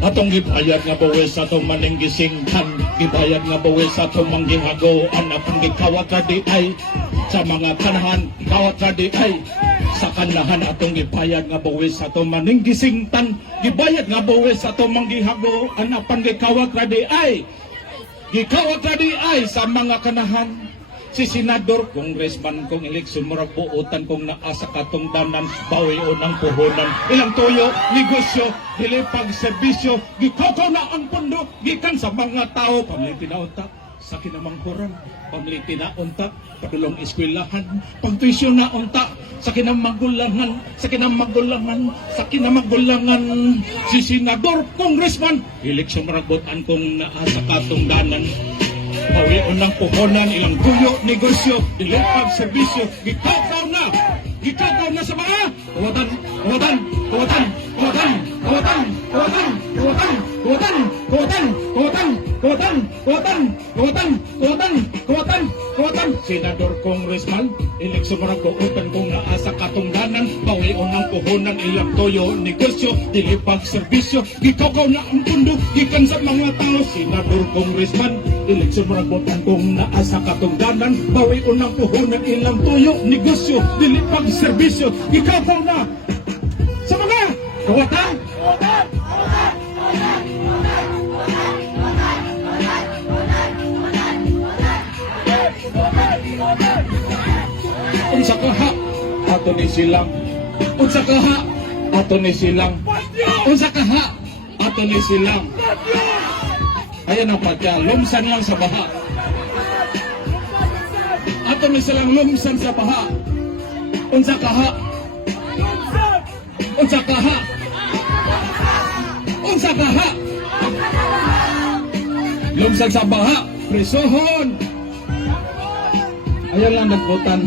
Atong gibayad nga buwis sa itong maninggisinghan, gibayad nga buwis sa itong manggihagoan, atong gikawat ra di ay sa mga kanahan, kawat ra di ay sa kanahan, atong gibayad nga buwis sa itong maninggisingtan, gibayad nga buwis sa itong manggihagoan, atong gikawat ra di ay gikawat ra di ay sa mga kanahan. Si Senador, Congressman kong eleksyon, murag buutan kong naa sa katungdanan, bawi o ng puhunan, ilang tuyo, negosyo, dilipag, serbisyo, gikoko na ang pundo, gikan sa mga tao, pamiliti na unta, sa kinamangkuran, pamiliti na unta, padulong eskwelahan, pagtuisyo na unta, sa kinamagulangan, sa kinamagulangan, sa kinamagulangan, si Senador, Congressman, eleksyon murag buutan kong naa sa katungdanan, bawi unang puhunan, ilang tuyo, negosyo, dilipag, serbisyo, gikakaw na sa mga kawatan, kawatan, kawatan, kawatan, kawatan, kawatan, kawatan, kawatan, kawatan, kawatan, kawatan, kawatan, kawatan, kawatan, kawatan, kawatan, Senador, Congressman, eleksyon marag kuutan kong naa sa katungdanan, bawi unang puhunan, ilang tuyo, negosyo, dilipag, serbisyo, gikakaw na ang pundo, gikan sa mga tao, Senador, Congressman, eleksyon marabutan kong naa sa katungdanan, bawi unang puhunan, ilang tuyo, negosyo, dilipag, serbisyo, ikaw na sa mga kawatan. Unsa kaha ato ni silang, unsa kaha ato ni silang, unsa kaha ato ni silang. Ayan ang patya, lumsan lang sa baha. Ato ni silang lumsan sa baha. Unsa kaha? Unsa kaha? Unsa kaha? Lumsan sa baha, prisohon. Ayan lang nagbutan.